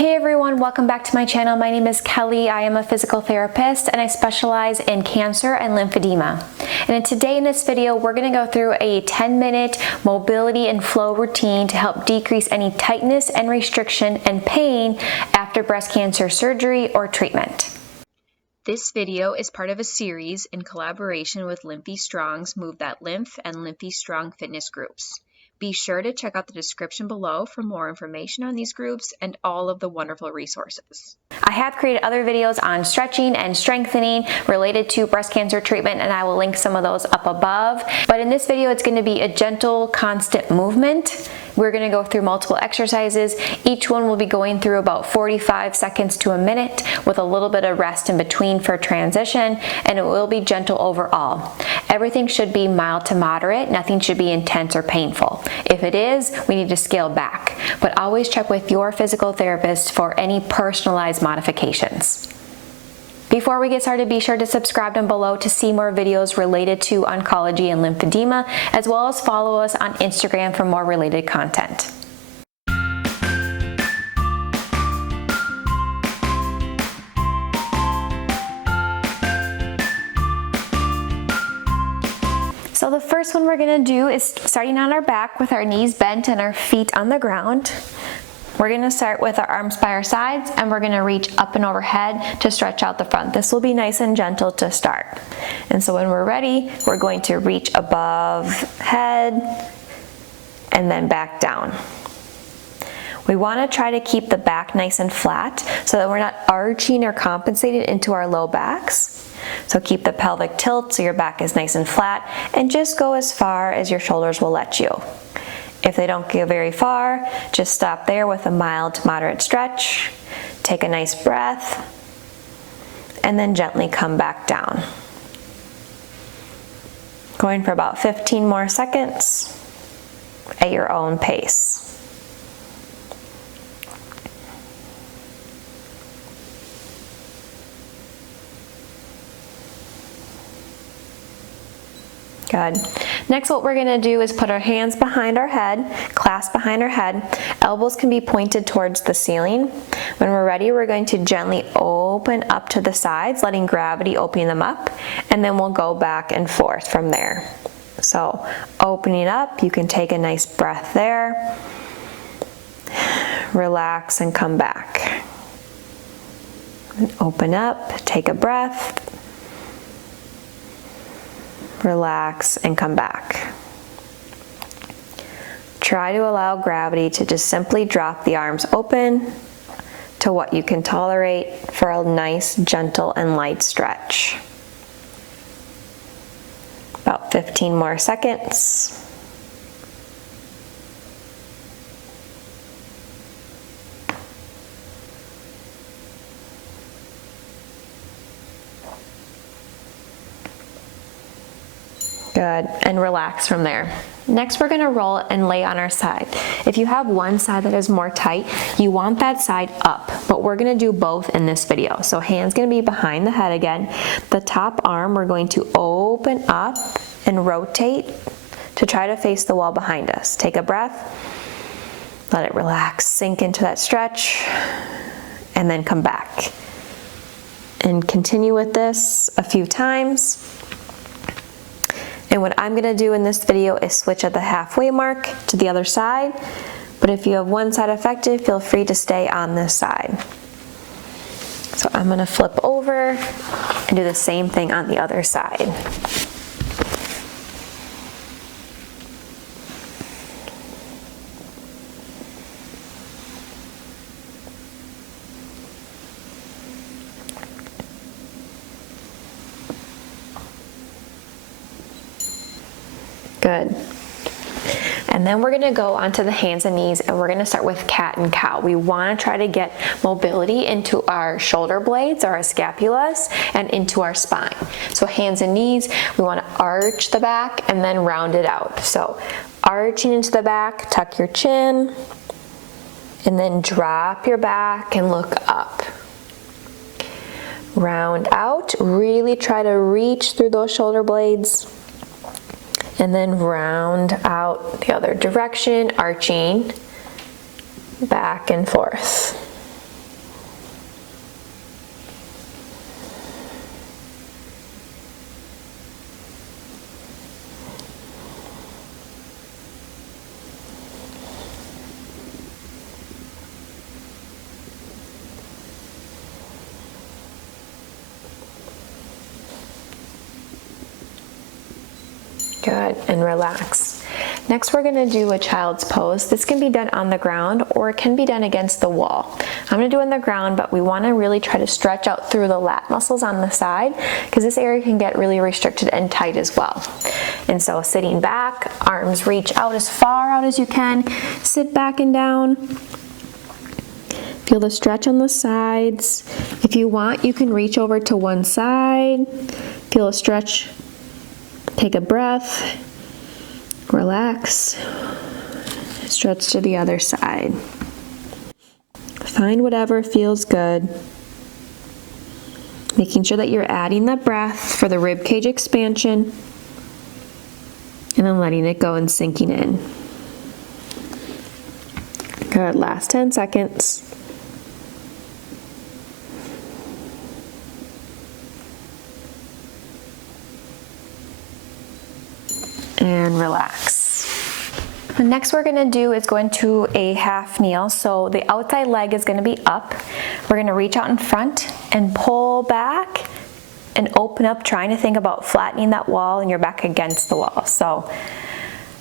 Hey everyone, welcome back to my channel. My name is Kelly. I am a physical therapist and I specialize in cancer and lymphedema. And today in this video, we're going to go through a 10-minute mobility and flow routine to help decrease any tightness and restriction and pain after breast cancer surgery or treatment. This video is part of a series in collaboration with 𝐿ympheStrong's Move That Lymph and 𝐿ympheStrong fitness groups. Be sure to check out the description below for more information on these groups and all of the wonderful resources. I have created other videos on stretching and strengthening related to breast cancer treatment, and I will link some of those up above. But in this video, it's going to be a gentle, constant movement. We're going to go through multiple exercises. Each one will be going through about 45 seconds to a minute with a little bit of rest in between for transition, and it will be gentle overall. Everything should be mild to moderate. Nothing should be intense or painful. If it is, we need to scale back, but always check with your physical therapist for any personalized modifications. Before we get started, be sure to subscribe down below to see more videos related to oncology and lymphedema, as well as follow us on Instagram for more related content. So the first one we're going to do is starting on our back with our knees bent and our feet on the ground. We're going to start with our arms by our sides and we're going to reach up and overhead to stretch out the front. This will be nice and gentle to start. And so when we're ready, we're going to reach above head and then back down. We want to try to keep the back nice and flat so that we're not arching or compensating into our low backs. So keep the pelvic tilt so your back is nice and flat, and just go as far as your shoulders will let you. If they don't go very far, just stop there with a mild to moderate stretch. Take a nice breath, and then gently come back down. Going for about 15 more seconds at your own pace. Good. Next, what we're going to do is put our hands behind our head, clasp behind our head. Elbows can be pointed towards the ceiling. When we're ready, we're going to gently open up to the sides, letting gravity open them up, and then we'll go back and forth from there. So, opening up, you can take a nice breath there. Relax and come back. And open up, take a breath. Relax and come back. Try to allow gravity to just simply drop the arms open to what you can tolerate for a nice, gentle, and light stretch. About 15 more seconds. Good, and relax from there. Next, we're going to roll and lay on our side. If you have one side that is more tight, you want that side up, but we're going to do both in this video. So hands going to be behind the head again. The top arm, we're going to open up and rotate to try to face the wall behind us. Take a breath, let it relax, sink into that stretch, and then come back. And continue with this a few times. And what I'm going to do in this video is switch at the halfway mark to the other side. But if you have one side affected, feel free to stay on this side. So I'm going to flip over and do the same thing on the other side. Good. And then we're going to go onto the hands and knees, and we're going to start with cat and cow. We want to try to get mobility into our shoulder blades or our scapulas and into our spine. So hands and knees, we want to arch the back and then round it out. So arching into the back, tuck your chin, and then drop your back and look up. Round out, really try to reach through those shoulder blades. And then round out the other direction, arching back and forth. Good, and relax. Next, we're gonna do a child's pose. This can be done on the ground or it can be done against the wall. I'm gonna do it on the ground, but we wanna really try to stretch out through the lat muscles on the side because this area can get really restricted and tight as well. And so sitting back, arms reach out as far out as you can, sit back and down. Feel the stretch on the sides. If you want, you can reach over to one side, feel a stretch. Take a breath, relax, stretch to the other side. Find whatever feels good. Making sure that you're adding the breath for the rib cage expansion and then letting it go and sinking in. Good, last 10 seconds. And relax. The next we're gonna do is going to a half kneel. So the outside leg is gonna be up. We're gonna reach out in front and pull back and open up, trying to think about flattening that wall and your back against the wall. So,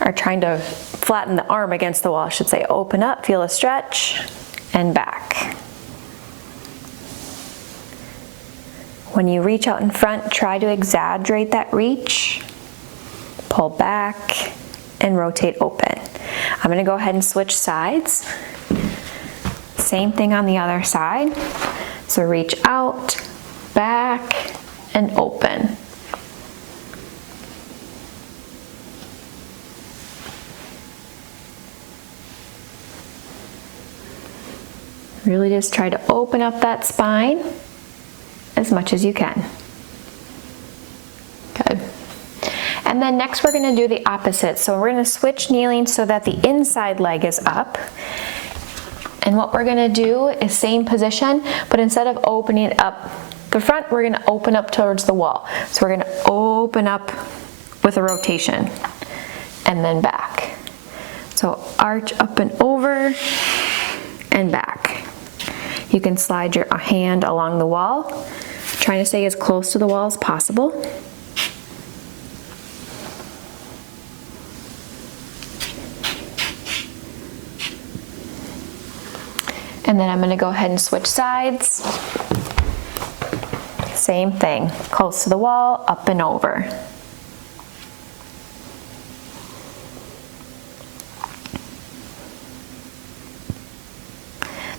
or trying to flatten the arm against the wall, I should say. Open up, feel a stretch, and back. When you reach out in front, try to exaggerate that reach. Pull back and rotate open. I'm gonna go ahead and switch sides. Same thing on the other side. So reach out, back, and open. Really just try to open up that spine as much as you can. Good. And then next we're gonna do the opposite. So we're gonna switch kneeling so that the inside leg is up. And what we're gonna do is same position, but instead of opening up the front, we're gonna open up towards the wall. So we're gonna open up with a rotation and then back. So arch up and over and back. You can slide your hand along the wall, trying to stay as close to the wall as possible. And then I'm going to go ahead and switch sides. Same thing, close to the wall, up and over.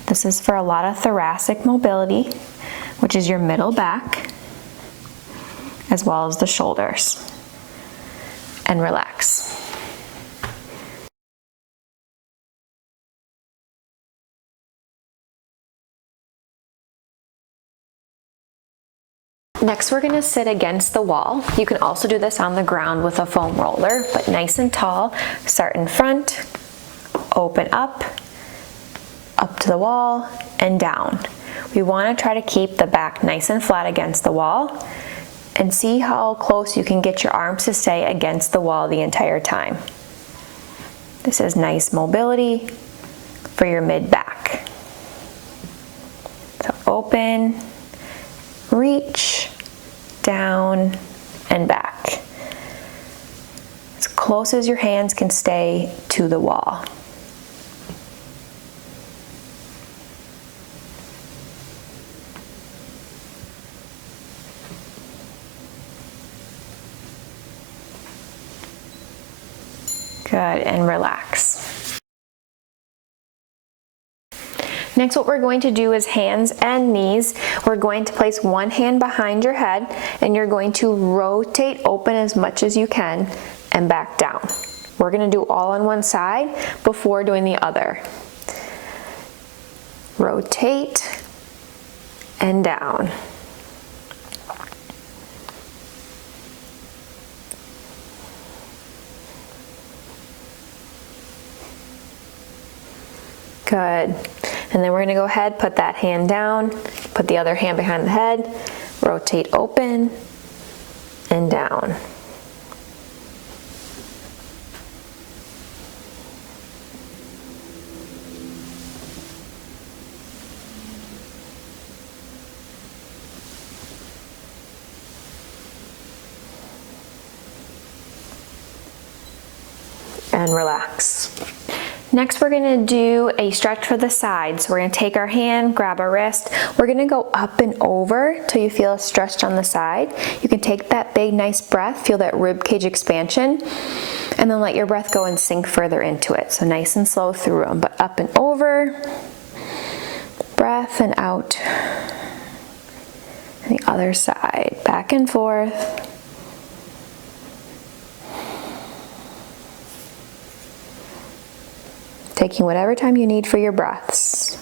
This is for a lot of thoracic mobility, which is your middle back, as well as the shoulders. And relax. Next, we're gonna sit against the wall. You can also do this on the ground with a foam roller, but nice and tall. Start in front, open up to the wall, and down. We wanna try to keep the back nice and flat against the wall, and see how close you can get your arms to stay against the wall the entire time. This is nice mobility for your mid-back. So open, reach, down, and back. As close as your hands can stay to the wall. Good, and relax. Next, what we're going to do is hands and knees. We're going to place one hand behind your head and you're going to rotate open as much as you can and back down. We're going to do all on one side before doing the other. Rotate and down. Good. And then we're going to go ahead, put that hand down, put the other hand behind the head, rotate open and down. then relax. Next, we're gonna do a stretch for the side. So we're gonna take our hand, grab our wrist. We're gonna go up and over till you feel stretched on the side. You can take that big, nice breath, feel that rib cage expansion, and then let your breath go and sink further into it. So nice and slow through them, but up and over, breath and out. And the other side, back and forth. Taking whatever time you need for your breaths.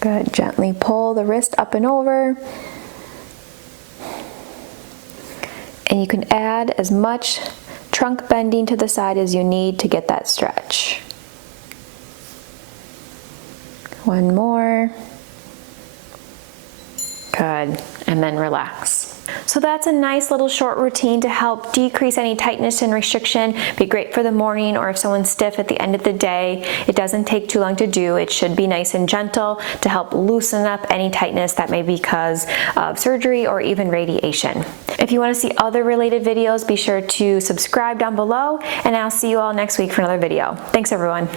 Good, gently pull the wrist up and over. And you can add as much trunk bending to the side as you need to get that stretch. One more. Good, and then relax. So that's a nice little short routine to help decrease any tightness and restriction. Be great for the morning or if someone's stiff at the end of the day. It doesn't take too long to do. It should be nice and gentle to help loosen up any tightness that may be because of surgery or even radiation. If you want to see other related videos, be sure to subscribe down below, and I'll see you all next week for another video. Thanks everyone.